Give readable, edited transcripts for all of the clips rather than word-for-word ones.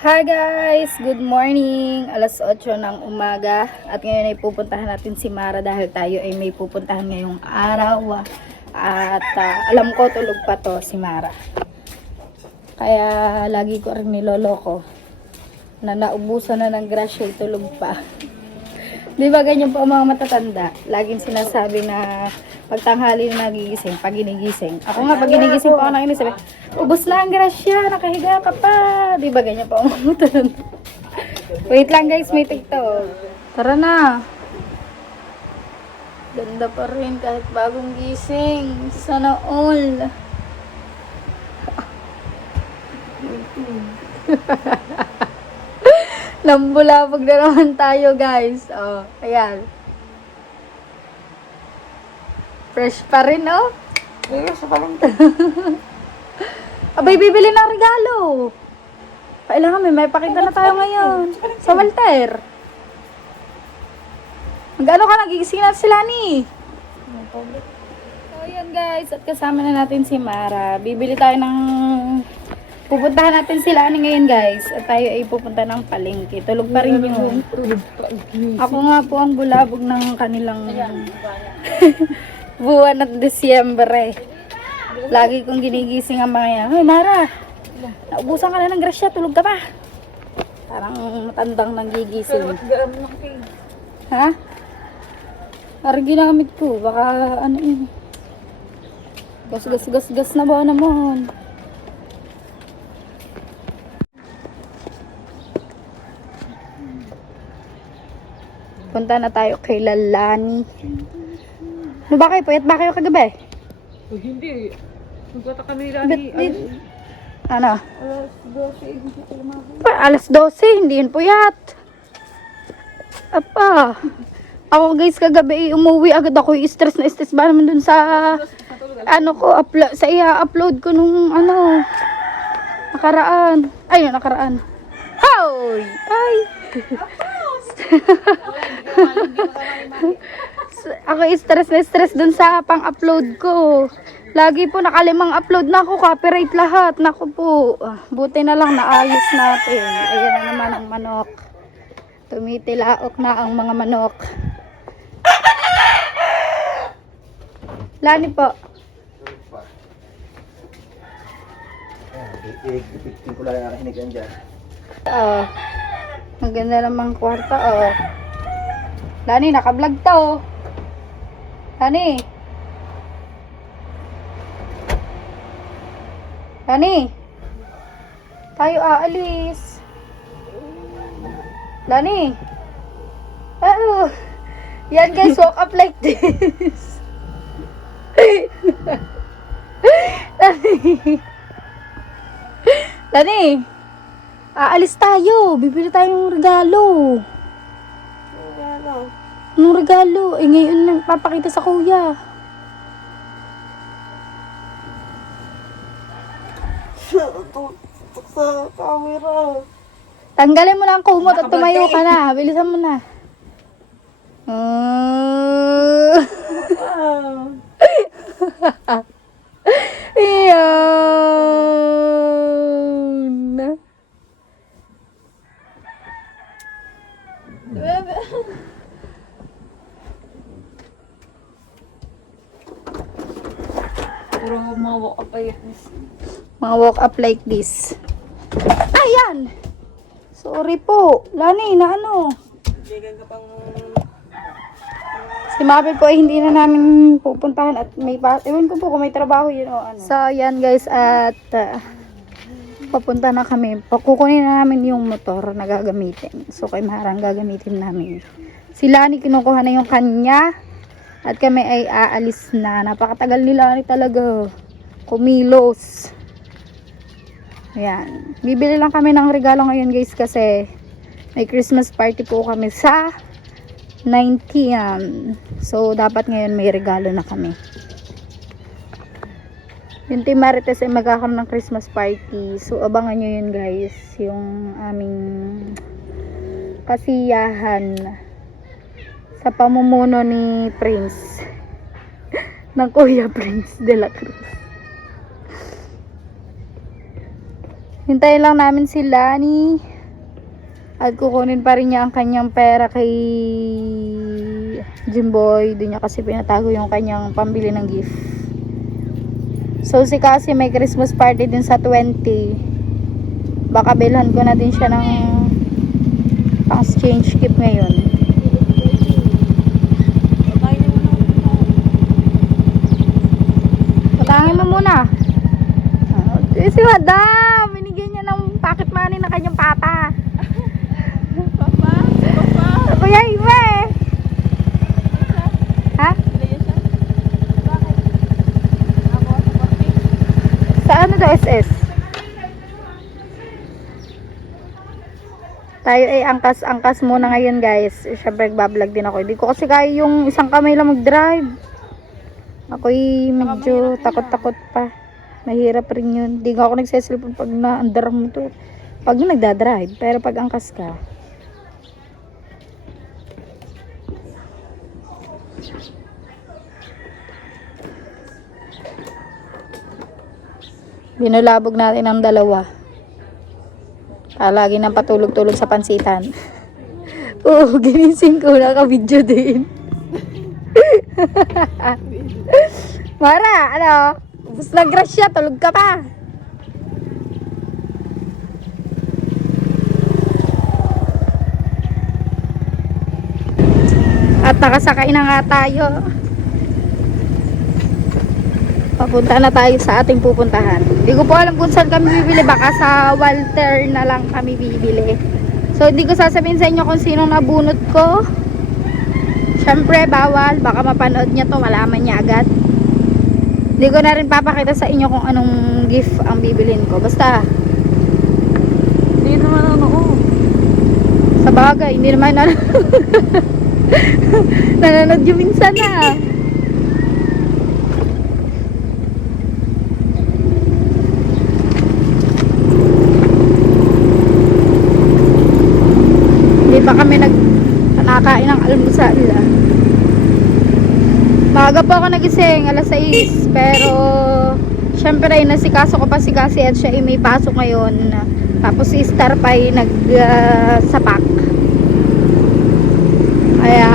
Hi guys! Good morning! Alas 8 ng umaga at ngayon ay pupuntahan natin si Mara dahil tayo ay may pupuntahan ngayong araw at alam ko tulog pa to si Mara. Kaya lagi ko rin niloloko na naubusan na ng grasya tulog pa. Di ba ganyan po ang mga matatanda? Laging sinasabi na pagtanghali na nagigising, pag ginigising. Ako nga, pag ginigising pa ako nang sabi, ubos na ang grasya, nakahiga ka pa. Di ba ganyan po ang mga matatanda? Wait lang guys, may TikTok. Tara na. Ganda pa rin kahit bagong gising. Sana all. Nambulabog na naman tayo guys. Oh, ayan. Fresh pa rin, oh. Fresh pa rin. Abay, bibili ng regalo. Kailangan may pakita na tayo ngayon. Sa Walter. Magkano ka nagigising natin sila ni? So, ayan guys. At kasama na natin si Mara. Bibili tayo ng... Pupuntahan natin sila ngayon guys. At tayo ay pupunta ng palengke. Tulog pa rin yun. Ako nga po ang bulabog ng kanilang buwan at Disyembre. Lagi kong ginigising ang mga yan. Hoy Mara, naubusan ka na ng grasya. Tulog ka pa. Parang matandang nanggigising. Ha? Parang ginamit ko. Baka ano yun. Gas na ba naman? Punta na tayo kay Lalani. Ano ba kayo? Puyat ba kayo kagabi? Oh, hindi. Nagpunta kami Lani. Ano? Alas 12, Alas 12, hindi hindi ko lumabas. yun puyat. Apa. Ako guys, kagabi umuwi agad ako. Stress na stress ba naman dun sa ano ko, sa i-upload ko nung ano nakaraan. Ayun, nakaraan. Hoy! Ay! Ako stress na stress dun sa pang-upload ko. Lagi po nakalimang upload na ako, copyright lahat. Naku po, buti na lang naayos natin. Ayan na naman ang manok. Tumitilaok na ang mga manok. Lani po. Ipitin ko lang ang hinigan dyan. Ang ganda namang kwarto, oh. Lani, naka-vlog to. Lani. Lani. Tayo aalis. Lani. Oh. Yan guys, walk up like this. Lani. Lani. Aalis tayo. Bibili tayong regalo. Regalo? Anong regalo? Eh ngayon lang papakita sa kuya. Sa camera. Tanggalin mo na ang kumot at tumayo ka na. Bilisan mo na. Iyan. Puro mawak ka pa yun. Mga walk up like this. Ayan! Sorry po. Lani, na ano? Bigan ka pang... Si Mabel po ay hindi na namin pupuntahan at may ewan ko po kung may trabaho yun o ano. So, yan guys at papunta na kami. Kukunin na namin yung motor na gagamitin. So, kay Marang gagamitin namin. Si Lani kinukuha na yung kanya at kami ay aalis na. Napakatagal ni Lani talaga. Kumilos. Ayan. Bibili lang kami ng regalo ngayon guys kasi may Christmas party po kami sa 9 p.m. So, dapat ngayon may regalo na kami. Yung Team Marites ay magkakaroon ng Christmas party. So, abangan nyo yun guys. Yung aming kasiyahan sa pamumuno ni Prince. Ng Kuya Prince de la Cruz. Hintayin lang namin si Lani. At kukunin pa rin niya ang kanyang pera kay Jimboy. Doon niya kasi pinatago yung kanyang pambili ng gift. So si Cassie may Christmas party din sa 20. Baka bilhan ko na din siya ng pang-exchange gift ngayon. Patangin mo muna. Si Madam, binigyan niya ng pocket money ng kanyang papa. Kuya iba eh. Ha? Sa ano daw SS? Tayo ay angkas-angkas muna ngayon guys. Siyempre nagbablog din ako. Hindi ko kasi kaya yung isang kamay lang mag-drive. Ako'y medyo takot-takot pa. Mahirap rin yun. Hindi nga ako nagseselfon pag naandar mo to. Pag nagdadrive. Pero pag angkas ka. Binulabog natin ang dalawa. Lagi nang patulog-tulog sa pansitan. Oo, ginising ko. Naka-video din. Mara, ano? Ubus na grasya, tulog ka pa. At nakasakay na nga tayo. Papunta na tayo sa ating pupuntahan. Hindi ko po alam kung saan kami bibili. Baka sa Walter na lang kami bibili. So hindi ko sasabihin sa inyo kung sinong nabunot ko. Syempre bawal. Baka mapanood niya to, malaman niya agad. Hindi ko na rin papakita sa inyo kung anong gift ang bibilin ko. Basta Hindi naman ano. sa bagay, hindi naman nanonood yung minsan na. Hindi pa kami nakain ng almusal. Maaga po ako nagising, alas 6. Pero syempre nasikaso ko pa si Cassie at siya ay may pasok ngayon. Tapos si Star pa ay nagsapak. Kaya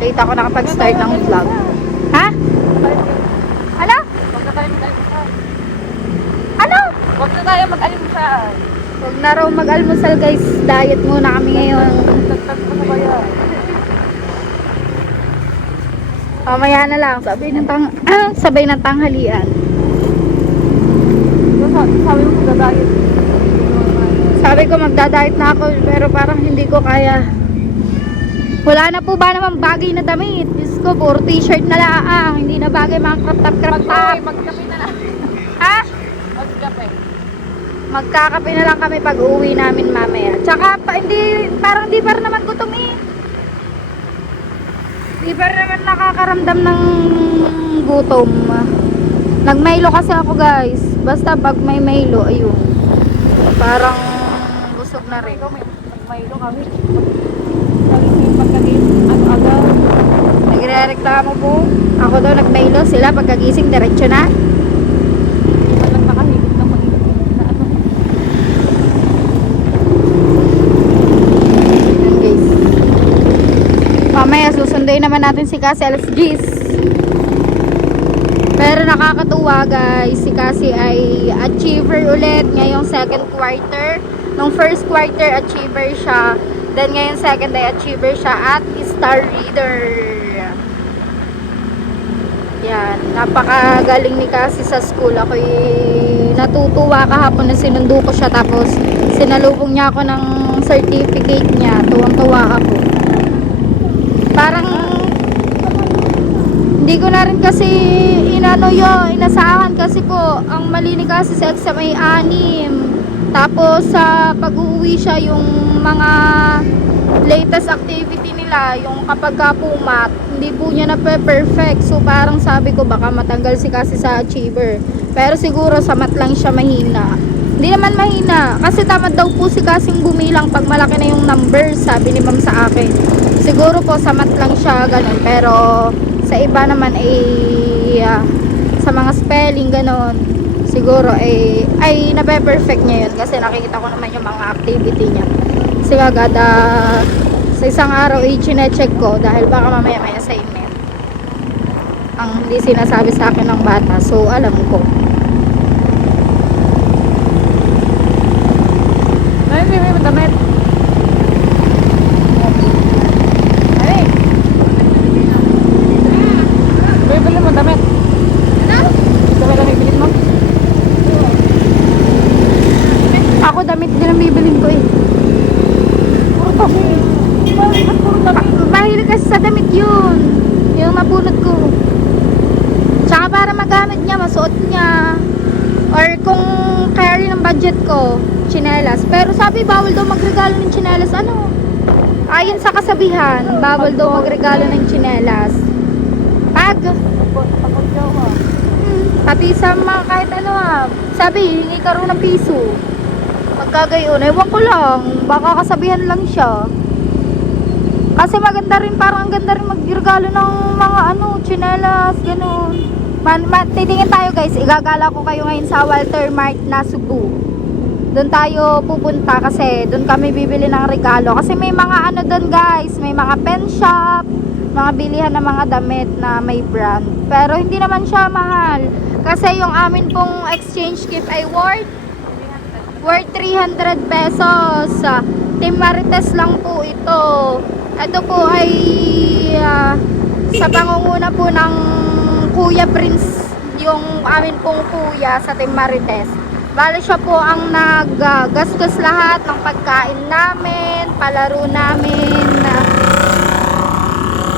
late ako nakapag-start ng vlog. Ha? Ano? Huwag na tayo mag-almusal. Ano? Huwag na tayo mag-almusal. Huwag na raw mag-almusal guys. Diet muna kami ngayon. Tagtag pa sa bayan. Mamaya na lang. Sabay ng tanghalian. Sabi mo magdadayet. Sabi ko magdadiet na ako pero parang hindi ko kaya. Wala na po ba naman bagay na damit? Diyos ko, puro t-shirt na lang. Hindi na bagay mga crop top. Magkape na lang. Ha? Magkape. Magkakape na lang kami pag uwi namin mamaya. Tsaka parang hindi pa rin naman gutom eh. Hindi pa rin naman nakakaramdam ng gutom. Nag-Milo kasi ako guys. Basta pag may Milo, ayun. Parang busog na rin. May Milo kami. Sabi ko yung pagkagising, aga. Nagre-reklamo po. Ako daw nag-Milo. Sila pagkagising, diretso na. Hindi man lang nakahigit ng mag-init na ano. Ayan guys. Mamaya susunduin naman natin si Cassie alas 10. Pero nakakatuwa guys, si Cassie ay achiever ulit ngayong second quarter. Nung first quarter achiever siya, then ngayon second ay achiever siya at star reader. Yan, napakagaling ni Cassie sa school. Ako'y natutuwa kahapon na sinundo ko siya tapos sinalubong niya ako ng certificate niya. Tuwang-tuwa ako. Parang hindi ko na rin kasi inasahan kasi po ang mali ni kasi sa exam ay 6. Tapos sa pag-uwi siya yung mga latest activity nila, yung kapag pumat, hindi po niya na perfect. So parang sabi ko baka matanggal si kasi sa achiever. Pero siguro sa math lang siya mahina. Hindi naman mahina kasi tamad daw po si kasing gumilang pag malaki na yung numbers, sabi ni ma'am sa akin. Siguro po sa math lang siya ganun, pero sa iba naman ay sa mga spelling ganon. siguro ay nape-perfect niya yun kasi nakikita ko naman yung mga activity niya. Kasi agad sa isang araw i-check ko dahil baka mamaya may assignment ang hindi sinasabi sa akin ng bata, so alam ko. Ay, may damit. Ay! Bibili mo damit. Damit ang ibilit mo? Ako damit din ang bibilin ko eh. Puro kasi. Bakit puro damit? Mahilig kasi sa damit yun. Yung nabunot ko. Tsaka para magamit niya, masuot niya. Or kung carry ng budget ko, tsinelas. Pero sabi, bawal daw magregalo ng tsinelas. Ano? Ayon sa kasabihan, bawal daw magregalo ng tsinelas. Pag, Takot daw ha. pati sa mga kahit ano sabi, hingi ka rin ng piso. Pagkagayon, ewan ko lang, baka kasabihan lang siya. Kasi maganda rin, parang ang ganda rin magregalo ng mga tsinelas, ganun. Titingin tayo guys, igagala ko kayo ngayon sa Walter Mart na Cebu. Doon tayo pupunta kasi doon kami bibili ng regalo. Kasi may mga doon guys, may mga pen shop, mga bilihan ng mga damit na may brand. Pero hindi naman siya mahal. Kasi yung amin pong exchange gift ay worth 300 pesos. Team Marites lang po ito. Ito po ay sa pangunguna po ng Kuya Prince, yung amin pong kuya sa Team Marites. Bale siya po ang naggastos lahat ng pagkain namin, palaro namin.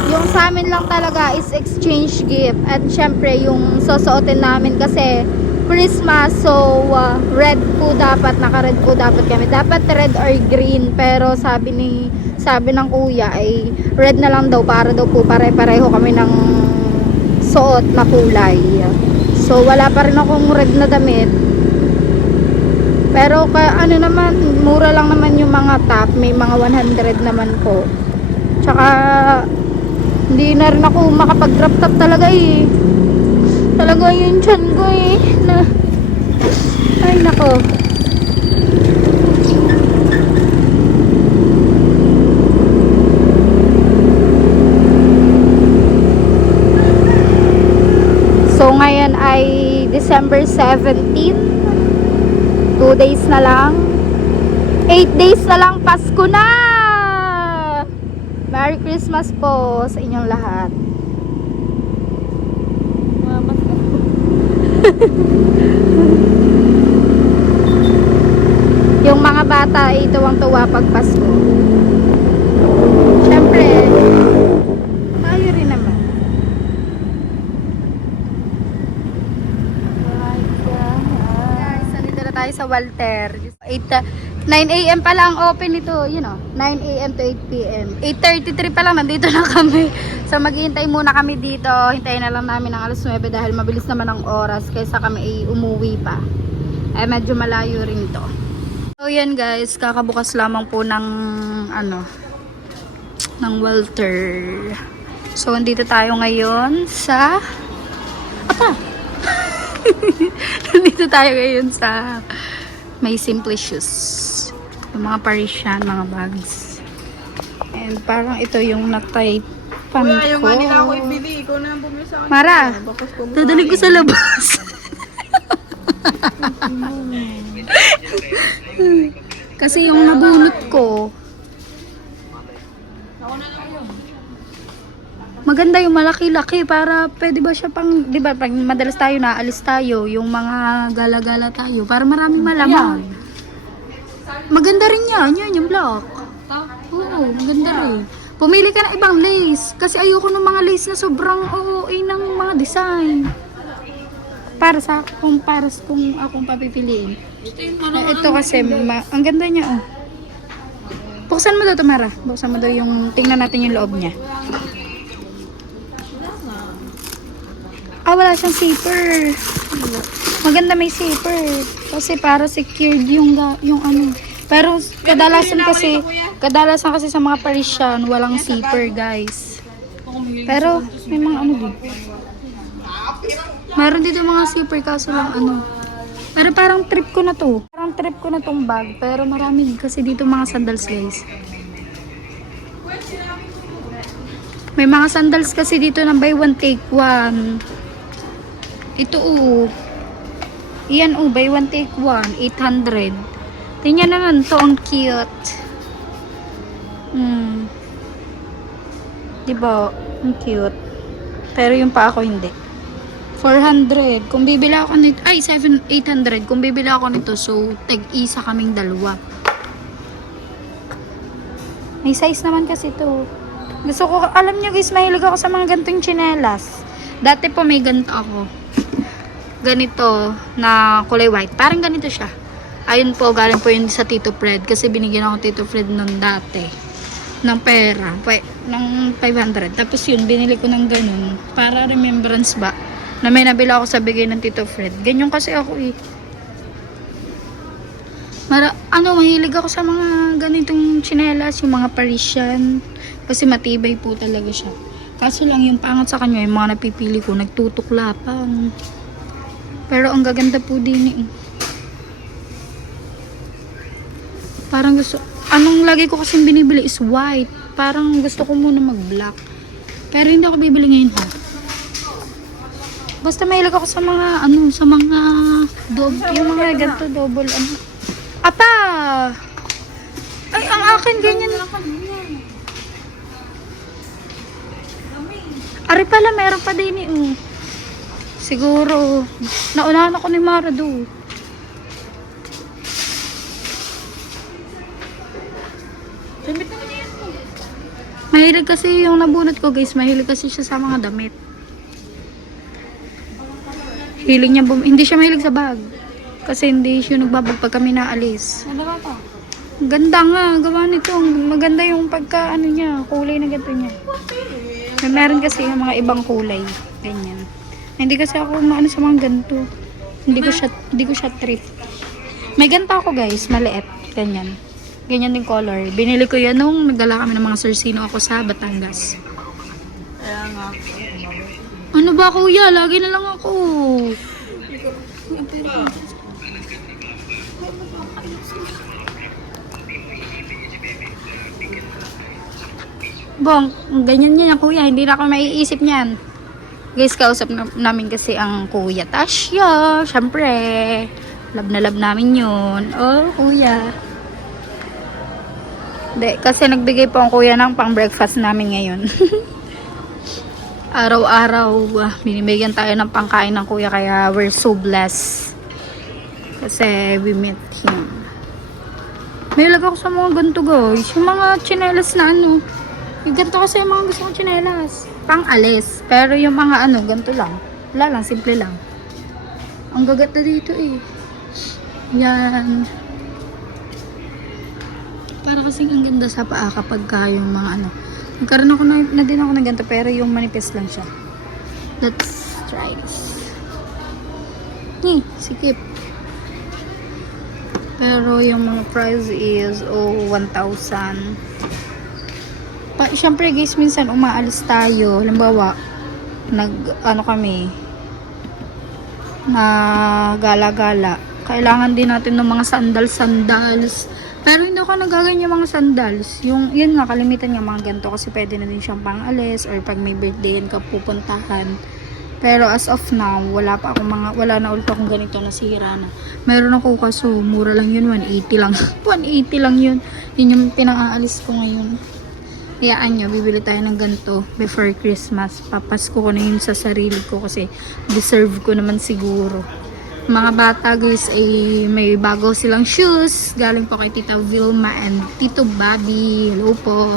Yung sa amin lang talaga is exchange gift. At syempre yung susuotin namin kasi Christmas, so red po dapat, naka-red po dapat kami. Dapat red or green, pero sabi ng kuya ay red na lang daw para daw po pare-pareho kami ng suot na kulay. So wala pa rin akong red na damit. Pero naman, mura lang naman yung mga top, may mga 100 naman po. Tsaka hindi na rin ako makapag-crop top talaga eh. Talaga yung tiyan ko eh. Ay nako. So ngayon ay December 17. 2 days na lang. 8 days na lang, Pasko na! Merry Christmas po sa inyong lahat. Yung mga bata ay tuwang-tuwa pag Pasko. Siyempre, tayo rin naman. Guys, nandito na tayo sa Walter. 9 AM pa lang open ito, 9 AM to 8 PM. 8:33 pa lang, nandito na kami. So maghihintay muna kami dito. Hintayin na lang namin ng alas 9 dahil mabilis naman ang oras kaysa kami ay umuwi pa. Medyo malayo rin to. So yan guys, kakabukas lamang po ng ng Walter. So nandito tayo ngayon sa nandito tayo ngayon sa may simple shoes. Yung mga Parisian, mga bags. And parang ito yung na-type pan ko. Ayaw nga nila ako ibili. Ikaw na ang bumili sa akin. Mara, dadaling ko sa labas. Kasi yung nabunot ko, maganda yung malaki-laki para pwede ba siya pang, di ba, pag madalas tayo naalis tayo, yung mga gala-gala tayo, para maraming malaman. Maganda rin yan yung block. Oo, maganda rin. Pumili ka ng ibang lace, kasi ayoko ng mga lace na sobrang OA ng mga design. Para kung akong papipiliin. Ito kasi, ang ganda niya, oh. Buksan mo daw, Tamara. Buksan mo daw yung, tingnan natin yung loob niya. Wala siyang zipper. Maganda may zipper. Kasi para secured yung ano. Pero kadalasan kasi sa mga Parisian, walang zipper, guys. Pero may mga ano din. Meron dito mga zipper kaso lang Pero parang trip ko na to. Parang trip ko na tong bag. Pero marami kasi dito mga sandals, guys. May mga sandals kasi dito na buy one take one. Ito Iyan buy one take one. 800. Tingnan naman to, ang cute. Diba? Ang cute. Pero yung pa ako hindi. 400. Kung bibili ako nito, 800. Kung bibili ako nito, so tag-isa kaming dalawa. May size naman kasi to. Gusto ko, alam nyo guys, mahilig ako sa mga gantong tsinelas. Dati po may ganito ako. Ganito na kulay white. Parang ganito siya. Ayun po, galing po yun sa Tito Fred. Kasi binigyan ako Tito Fred nun dati. Ng pera. Ng 500. Tapos yun, binili ko ng ganun. Para remembrance ba? Na may nabila ako sa bigay ng Tito Fred. Ganyan kasi ako eh. Mahilig ako sa mga ganitong tsinelas, yung mga Parisian. Kasi matibay po talaga siya. Kaso lang yung pangat sa kanya, yung mga napipili ko, nagtutuklapan. Pero ang gaganda po din eh. Parang gusto, anong lagi ko kasing binibili is white. Parang gusto ko muna mag-black. Pero hindi ako bibili ngayon ha. Basta mahilig ako sa mga, yung mga ganito, double, Apa! Ay, ang akin, ganyan. Ari pala, meron pa din eh. Siguro, naunahan ako ni Mara do. Mahilig kasi yung nabunot ko guys, mahilig kasi siya sa mga damit. Hiling niya, hindi siya mahilig sa bag. Kasi hindi siya nagbabag pag kami naalis. Ano ba ito? Ganda nga, gawa nito. Maganda yung pagka, kulay na ganito niya. Meron kasi yung mga ibang kulay. Ganyan. Hindi kasi ako maano sa mga ganito. Hindi ko siya trip. May ganito ako guys, maliit. Ganyan. Ganyan din color. Binili ko yan nung nagdala kami ng mga Sersino ako sa Batangas. Kaya nga. Ano ba kuya? Lagi na lang ako. Bong, ganyan niya kuya. Hindi na ako maiisip niyan. Guys, kausap namin kasi ang kuya Tasya. Syempre, love na love namin yun. Oh, kuya. Hindi, kasi nagbigay po ang kuya ng pang breakfast namin ngayon. Araw-araw, binibigyan tayo ng pangkain ng kuya, kaya we're so blessed. Kasi we met him. May lag ako sa mga ganito guys. Yung mga tsinelas na yung ganito kasi yung mga gusto kong tsinelas. Pang-alis. Pero yung mga ganito lang. Wala lang, simple lang. Ang gaganda dito eh. Yan. Para kasing ang ganda sa paa kapag yung mga nagkaroon ako na din ako ng ganito, pero yung manipis lang siya. Let's try this. Sikip. Pero yung mga price is 1,000. Siyempre guys, minsan umaalis tayo. Halimbawa, kami na gala-gala. Kailangan din natin ng mga sandals. Pero hindi ako nagaganyan yung mga sandals. Yun nga, kalimitan nga mga ganito kasi pwede na din siyang pang-alis or pag may birthday ka pupuntahan. Pero as of now, wala na ulit akong ganito, nasira na. Meron ako kaso mura lang yun, 180 lang. 180 lang yun. Yun yung pinang-aalis ko ngayon. Hayaan nyo, bibili tayo ng ganito before Christmas. Papasko ko na yun sa sarili ko kasi deserve ko naman siguro. Mga bata guys ay may bago silang shoes. Galing po kay Tita Vilma and Tito Bobby. Hello po.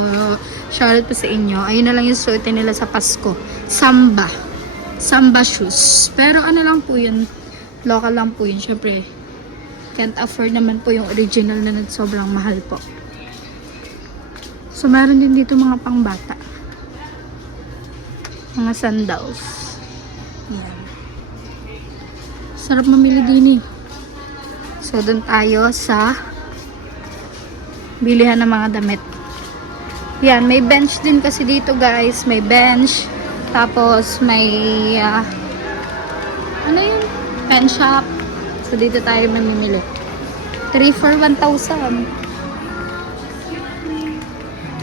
Shoutout po sa inyo. Ayun na lang yung suotin nila sa Pasko. Samba shoes. Pero lang po yun. Local lang po yun. Syempre, can't afford naman po yung original na sobrang mahal po. So, meron din dito mga pangbata. Mga sandals. Yan. Sarap mamili din eh. So, doon tayo sa bilihan ng mga damit. Yan, may bench din kasi dito guys. May bench. Tapos, may pen shop. So, dito tayo mamimili. 3 for 1,000.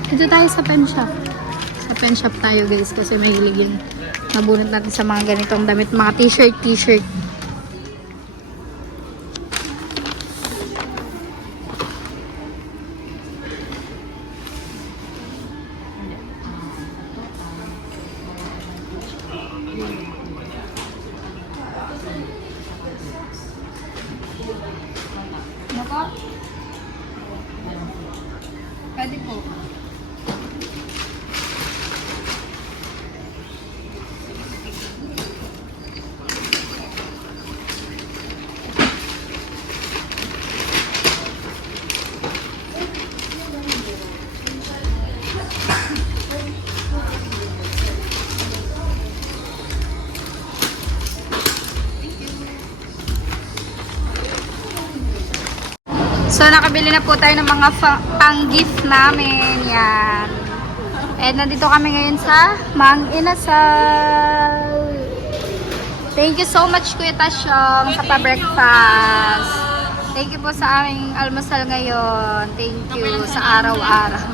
Dito tayo sa pen shop. Sa pen shop tayo guys kasi mahilig yun. Nabunot natin sa mga ganitong damit. Mga t-shirt. Nako? Pwede po. So, nakabili na po tayo ng mga pang-gift namin. Yan. And nandito kami ngayon sa Mang Inasal. Thank you so much, Kuya Tasyong, sa pa-breakfast. Thank you po sa aming almusal ngayon. Thank you sa araw-araw.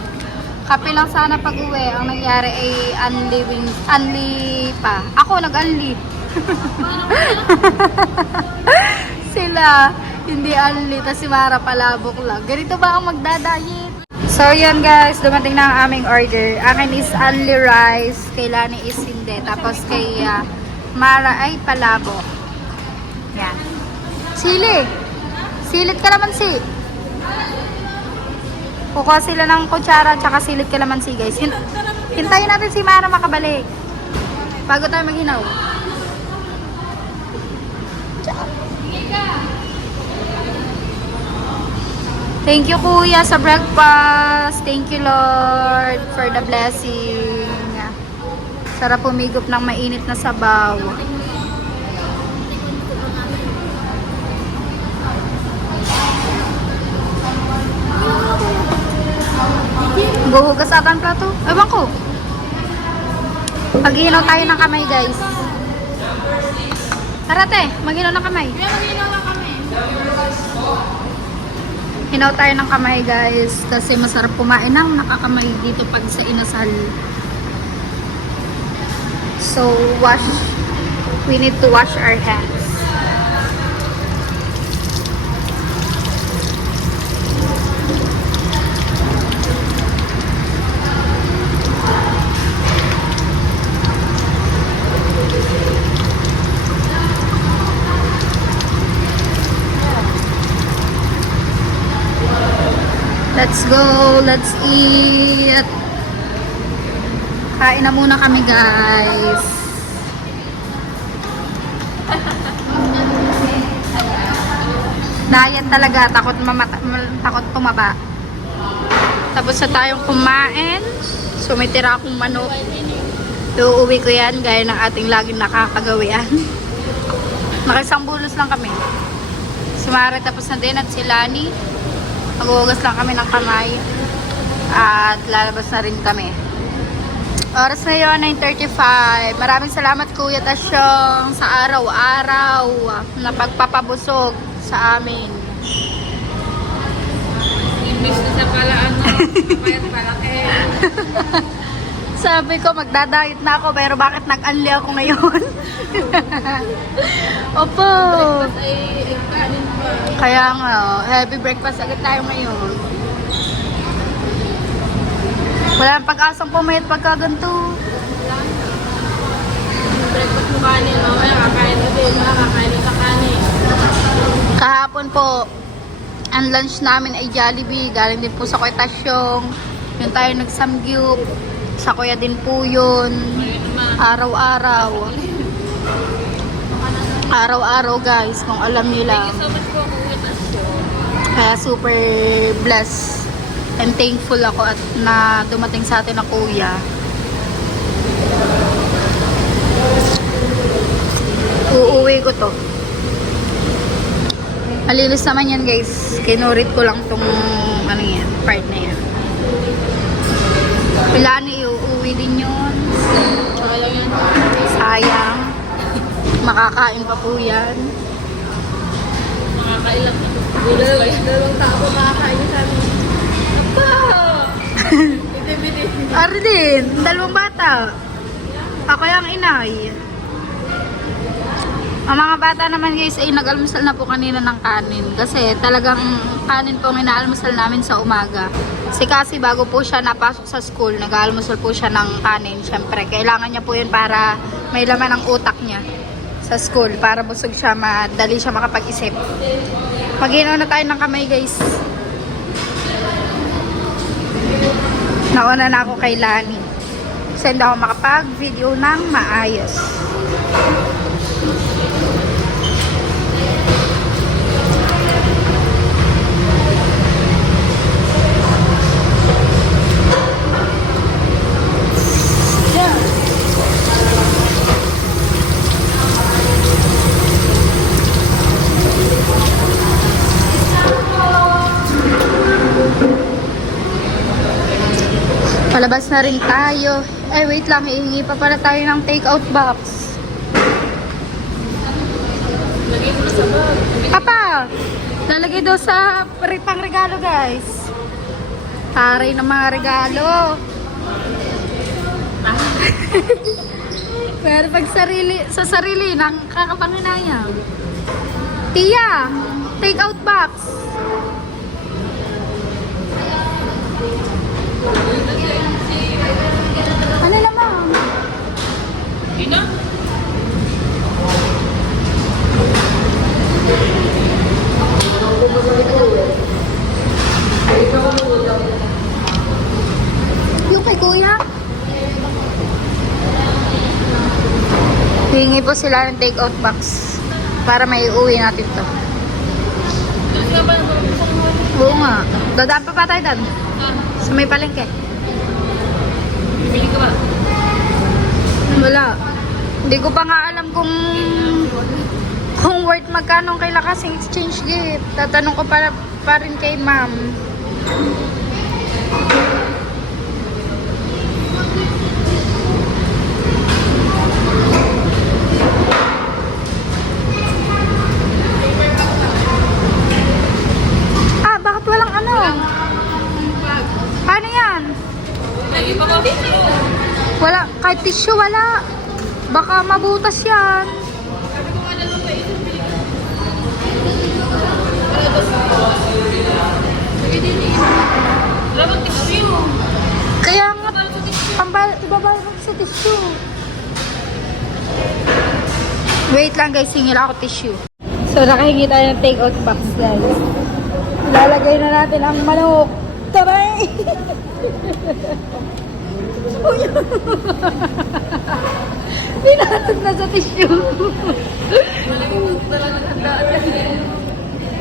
Kape lang sana pag-uwi. Ang nangyari ay unli pa. Ako nag-unli. Sila. Hindi unli, tas si Mara palabok lang. Ganito ba ang magdadayit? So, yun guys, dumating na ang aming order. Akin is only rice, kay Lani is hindi. Tapos kay Mara ay palabok. Yan. Sili! Silit kalamansi! Kukuha sila ng kutsara tsaka silit kalamansi guys. Hintayin natin si Mara makabalik. Bago tayo maghinaw. Thank you, Kuya, sa breakfast. Thank you, Lord, for the blessing. Sarap pumigop ng mainit na sabaw. Guhugas ata ang plato. Ewan ko. Maghihinaw tayo ng kamay, guys. Tara, te. Maghihinaw ng kamay. Hinaw tayo ng kamay guys kasi masarap kumain ng nakakamay dito pag sa inasal. So we need to wash our hands. Let's go, let's eat. Kain na muna kami, guys. Diet talaga, takot tumaba. Tapos na tayong kumain. So may tira akong manok. Iuuwi ko yan, gaya ng ating laging nakakagawian. Nakisang bulos lang kami. Si Mara tapos na din at si Lani. Maghuhugas lang kami ng kamay at lalabas na rin kami. Oras ngayon, 9:35. Maraming salamat Kuya Tasyong sa araw-araw na pagpapabusog sa amin. Imbis na sa palaan mo, payat palaki. Sabi ko, magdadayet na ako pero bakit nag-unli ako ngayon? Opo. Kaya nga, heavy breakfast agad tayo ngayon. Wala nang pag-asang pumayat pagka ganito. Breakfast mo kanin, mamaya kakain na din, kakain sa kanin. Kahapon po, ang lunch namin ay Jollibee. Galing din po sa Kuya Tasyong. Yun tayo nagsamgyup. Sa Kuya din po yun. Araw-araw. Araw-araw guys, kung alam nila. Thank you so much po Kuya Tasyong. Kaya super blessed and thankful ako at na dumating sa atin na kuya. Uuwi ko to. Malinis naman yan guys. Kinurit ko lang tong ano yan, part na yan. Wala na iuuwi din yun. Sayang yan. Sayang. Makakain pa po yan. Kakailang dalawang tao pa makakain sa amin. Apa! Iti-biti. Arlene, dalawang bata. Ako yung inay. Ang mga bata naman guys ay nag-almusal na po kanina ng kanin. Kasi talagang kanin po ang inaalmusal namin sa umaga. Kasi bago po siya napasok sa school, nag-almusal po siya ng kanin. Siyempre, kailangan niya po yun para may laman ang utak niya sa school. Para busog siya, madali siya makapag-isip. Mag-inom na tayo ng kamay guys. Nauna na ako kay Lani. Kasi hindi ako makapag-video ng maayos. Palabas na rin tayo. Ay, wait lang. Hihingi pa pala tayo ng take-out box. Lagay mo na sa bag. Papa! Lalagay daw sa pang regalo, guys. Taray ng mga regalo. Pero pag sa sarili, nang kakapanginayang. Tia! Take-out box. Ano naman? Ina? Yung kay kuya? Hingi po sila ng take-out box para may uwi natin to. Kasi nga ba nagpapasok mo? Oo nga. Dadaan pa tayo doon. Sa may palengke. Bibili ka ba? Wala. Hindi ko pa nga alam kung worth magkano ang kailangan kasing exchange gift. Tatanong ko pa rin kay ma'am. Bakit walang ano? Paano yan? Lagi pa ba? Wala, kahit tissue wala. Baka mabutas yan. Sabi ko nga lang ba ito? Sige din eh. Wala bang tissue? Kaya nga, ibabalik ko sa tissue. Wait lang guys, singil ako tissue. So, nakahingi tayo ng take-out box guys. Ilalagay na natin ang manok. Taray! Binalot na sa tissue.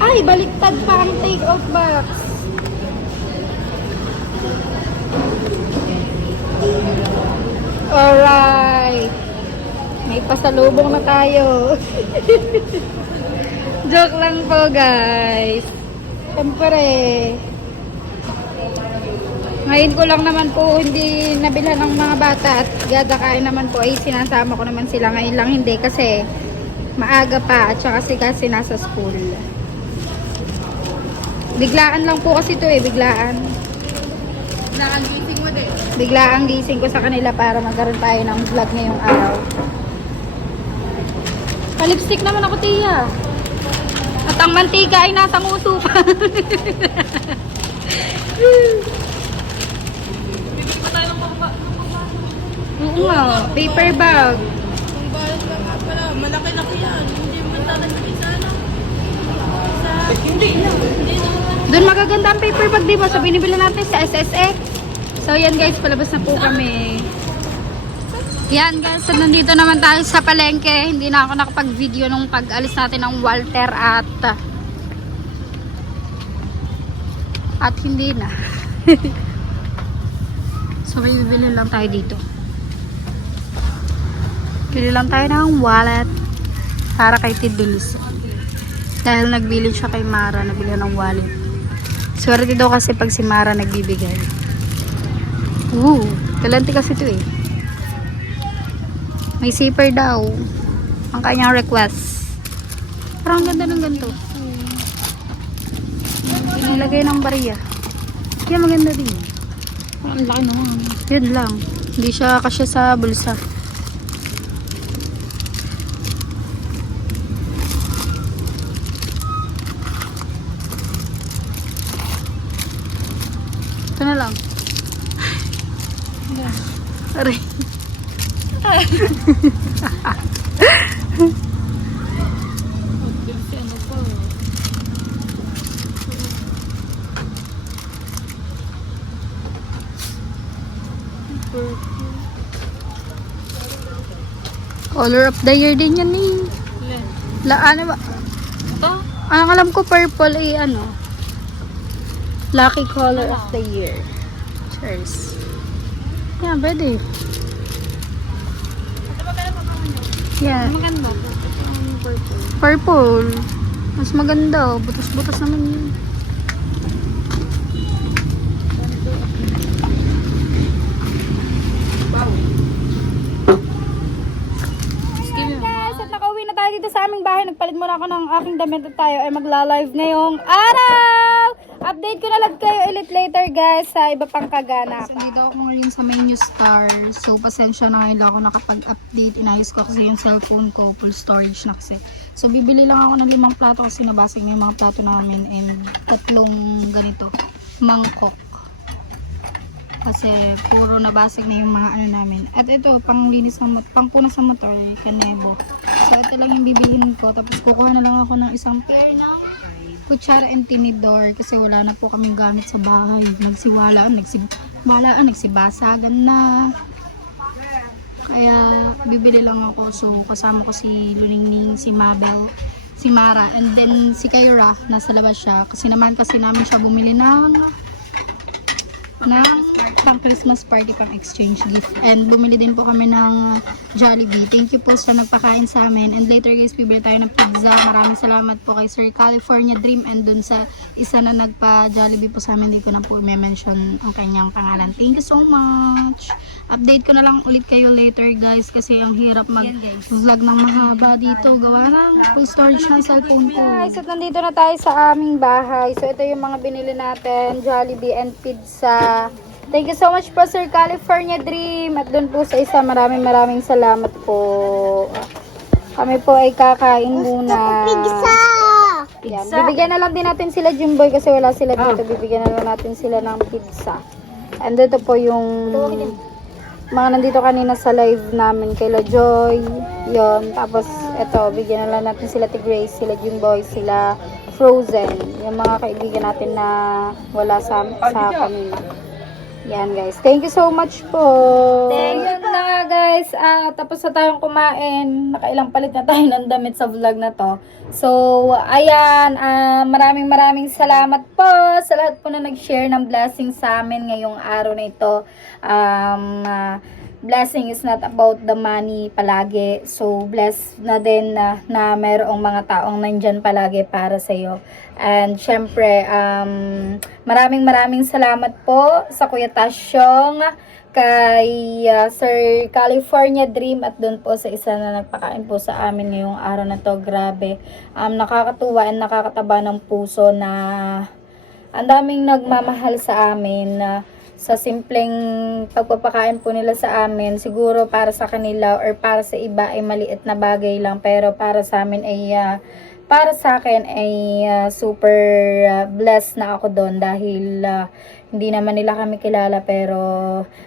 Ay, baliktad pa ang take-out box. Alright. May pasalubong na tayo. Joke lang po, guys. Siyempre. Ngayon ko lang naman po hindi nabilhan ng mga bata at gadakain naman po ay sinasama ko naman sila. Ngayon lang hindi kasi maaga pa at saka kasi nasa school. Biglaan lang po kasi ito eh, biglaan. Nakagising mo din. Biglaang gising ko sa kanila para magkaroon tayo ng vlog ngayong araw. Palipstick naman ako, Tia. At ang mantika ay nasa nguso pa. Bibili pa tayo ng pangba. Oo nga, paper bag. Kung balat lang nga pala, malaki-laki yan. Hindi mo tatalagay sa ano. Hindi na. Hindi na. Doon magaganda ang paper bag, di ba? So, binibili natin sa SSX. So, yan guys, palabas na po kami. Yan guys, so nandito naman tayo sa palengke. Hindi na ako nakapag-video nung pag-alis natin ng Walter at hindi na. So, may bibili lang tayo dito. Bili lang tayo ng wallet para kay Tidulus. Dahil nagbili siya kay Mara, nabili ng wallet. Swerte daw kasi pag si Mara nagbibigay. Talente kasi ito eh. May zipper daw. Ang kanyang request. Parang ganda ng ganito. Nilagay ng bariya. Kaya maganda din. Ang laki naman. Yun lang. Hindi siya kasya sa bulsa. Ito na lang. Aray. Kasi ano pa. Color of the year din yan eh. Ano ba? Ito? Ang alam ko purple eh ano. Lucky color of the year. Cheers. Yeah, pwede. Yeah. Maganda. Yung purple. Purple. Mas maganda. Butas-butas naman yun. Guys, at nakauwi na tayo dito sa aming bahay. Nagpalit muna ako ng aking damit at tayo ay magla-live ngayong araw. Update ko na lang kayo ulit later guys sa iba pang kaganapan. So, dito ako ngayon sa menu star. So, pasensya na ngayon lang ako nakapag-update. Inayos ko kasi yung cellphone ko. Full storage na kasi. So, bibili lang ako ng 5 plato kasi nabasag na yung mga plato namin and 3 ganito. Mangkok. Kasi puro nabasag na yung mga ano namin. At ito, panglinis ng pangpunas ng motor, kanebo. So, ito lang yung bibilihin ko. Tapos, kukuha na lang ako ng isang pair ng kutsara and tinidor. Kasi wala na po kaming gamit sa bahay. Nagsibasagan na. Kaya, bibili lang ako. So, kasama ko si Luningning, si Mabel, si Mara, and then si Kyra. Nasa labas siya. Kasi naman kasi namin siya bumili ng pang Christmas party, pang exchange gift. And bumili din po kami ng Jollibee. Thank you po sa nagpakain sa amin. And later guys, bibili tayo ng pizza. Maraming salamat po kay Sir California Dream and dun sa isa na nagpa-Jollibee po sa amin. Hindi ko na po may-mention ang kanyang pangalan. Thank you so much. Update ko na lang ulit kayo later guys kasi ang hirap mag-vlog ng mahaba dito. Gawa ng full storage ng cellphone ko. Guys, at nandito na tayo sa aming bahay. So ito yung mga binili natin. Jollibee and pizza. Thank you so much po Sir California Dream. At dun po sa isa, maraming salamat po. Kami po ay kakain muna. Pizza! Yan. Bibigyan na lang din natin sila Jimboy kasi wala sila dito. Bibigyan na lang natin sila ng pizza. And dito po yung mga nandito kanina sa live namin kay La Joy. Yon. Tapos eto, bigyan na lang natin sila Grace, sila Jimboy, sila Frozen. Yung mga kaibigan natin na wala sa kanina. Yan guys. Thank you so much po. Thank you na nga guys. Tapos na tayong kumain. Nakailang palit na tayo ng damit sa vlog na to. So, ayan. Maraming salamat po sa lahat po na nag-share ng blessing sa amin ngayong araw na ito. Blessing is not about the money palagi. So, blessed na din na mayroong mga taong nandyan palagi para sa'yo. And, syempre, maraming salamat po sa Kuya Tasyong, kay Sir California Dream, at dun po sa isa na nagpakain po sa amin ngayong araw na to. Grabe. Nakakatuwa and nakakataba ng puso na ang daming nagmamahal sa amin sa simpleng pagpapakain po nila sa amin. Siguro para sa kanila or para sa iba ay maliit na bagay lang, pero para sa amin ay para sa akin ay super blessed na ako doon dahil hindi naman nila kami kilala pero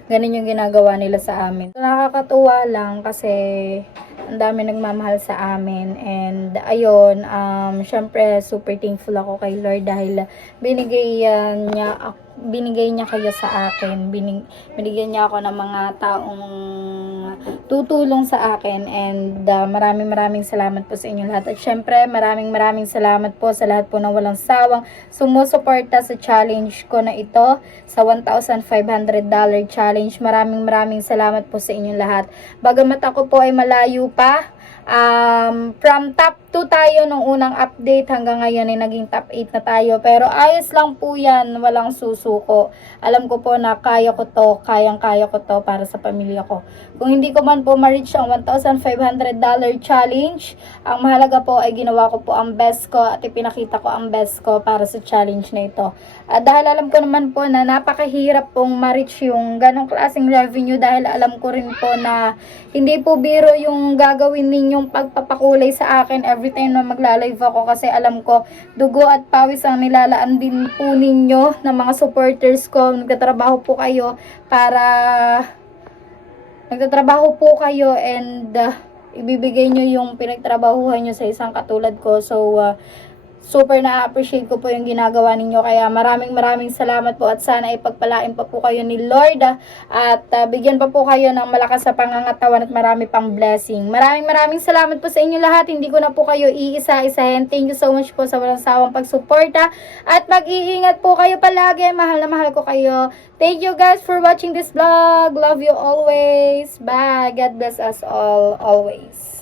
ganun yung ginagawa nila sa amin. Nakakatuwa lang kasi ang dami nagmamahal sa amin and ayun, syempre super thankful ako kay Lord dahil binigay niya kayo sa akin. Binigyan niya ako ng mga taong tutulong sa akin and maraming salamat po sa inyo lahat. At syempre maraming salamat po sa lahat po na walang sawang sumusuporta sa challenge ko na ito, sa $1,500 challenge. Maraming salamat po sa inyo lahat. Bagamat ako po ay malayo pa, From top 2 tayo nung unang update hanggang ngayon ay naging top 8 na tayo. Pero ayos lang po yan, walang susuko. Alam ko po na kaya ko to, kayang-kaya ko to para sa pamilya ko. Kung hindi ko man po ma-reach ang $1,500 challenge, ang mahalaga po ay ginawa ko po ang best ko at ipinakita ko ang best ko para sa challenge na ito. At dahil alam ko naman po na napakahirap pong ma-reach yung ganong klaseng revenue, dahil alam ko rin po na hindi po biro yung gagawin ninyong pagpapakulay sa akin every time na magla-live ako, kasi alam ko dugo at pawis ang nilalaan din po ninyo ng mga supporters ko. Nagtatrabaho po kayo and ibibigay nyo yung pinagtrabahuhan nyo sa isang katulad ko. So, super na-appreciate ko po yung ginagawa ninyo. Kaya maraming salamat po at sana ipagpalain pa po kayo ni Lord at bigyan pa po kayo ng malakas sa pangangatawan at marami pang blessing. Maraming salamat po sa inyo lahat. Hindi ko na po kayo iisa-isahin. Thank you so much po sa walang sawang pagsuporta at mag-iingat po kayo palagi. Mahal na mahal ko kayo. Thank you guys for watching this vlog. Love you always. Bye. God bless us all always.